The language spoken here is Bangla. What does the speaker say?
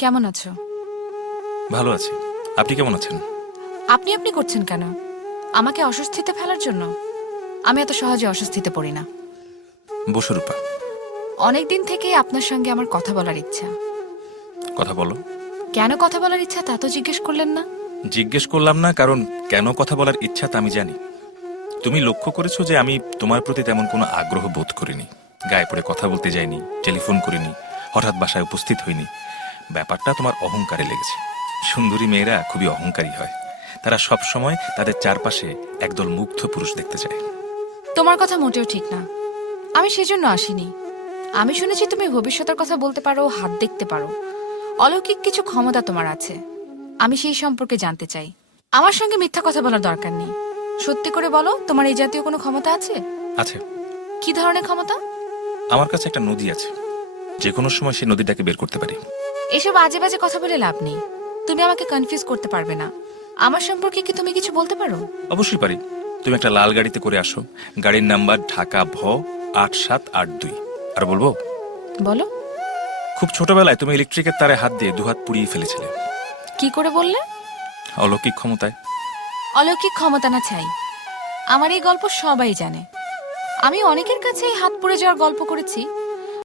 কেমন আছো? ভালো আছি। আপনি কেমন আছেন? আপনি আপনি করছেন কেন? আমাকে অস্বস্তিতে ফেলার জন্য? আমি এত সহজে অস্বস্তিতে পড়ি না। বসুরূপা অনেক দিন থেকেই আপনার সঙ্গে আমার কথা বলার ইচ্ছা। কথা বলো। কেন কথা বলার ইচ্ছা তা তো জিজ্ঞেস করলেন না। জিজ্ঞেস করলাম না কারণ কেন কথা বলার ইচ্ছা তা আমি জানি। তুমি লক্ষ্য করেছ যে আমি তোমার প্রতি তেমন কোনো আগ্রহ বোধ করিনি। গায়ে পড়ে কথা বলতে যাইনি টেলিফোন করিনি হঠাৎ বাসায় উপস্থিত হইনি। ব্যাপারটা তোমার অহংকারে লেগেছে। সুন্দরী মেয়েরা খুবই অহংকারী হয়। তারা সব সময় তাদের চারপাশে একদল মুগ্ধ পুরুষ দেখতে চায়। তোমার কথা মোটেও ঠিক না। আমি সেজন্য আসিনি। আমি শুনেছি তুমি ভবিষ্যতের কথা বলতে পারো হাত দেখতে পারো। অলৌকিক কিছু ক্ষমতা তোমার আছে। আমি সেই সম্পর্কে জানতে চাই। আমার সঙ্গে মিথ্যা কথা বলার দরকার নেই। সত্যি করে বলো তোমার এই জাতীয় কোনো ক্ষমতা আছে? আছে। কি ধরনের ক্ষমতা? আমার কাছে একটা নদী আছে। যে কোনো সময় সেই নদীটাকে বের করতে পারি। এসব আজে বাজে কথা বলে লাভ নেই। তুমি আমাকে কনফিউজ করতে পারবে না। আমার সম্পর্কে কি তুমি কিছু বলতে পারো? অবশ্যই পারি। তুমি একটা লাল গাড়িতে করে আসো। গাড়ির নাম্বার ঢাকা ভ আট সাত আট দুই। আর বলব? বলো। খুব ছোটবেলায় তুমি ইলেকট্রিকের তারে হাত দিয়ে দুহাত পুড়িয়ে ফেলেছিলে। কি করে বললে? অলৌকিক ক্ষমতায়। অলৌকিক ক্ষমতা না চাই আমার এই গল্প সবাই জানে। আমি অনেকের কাছে এই হাত পুড়ে যাওয়ার গল্প করেছি।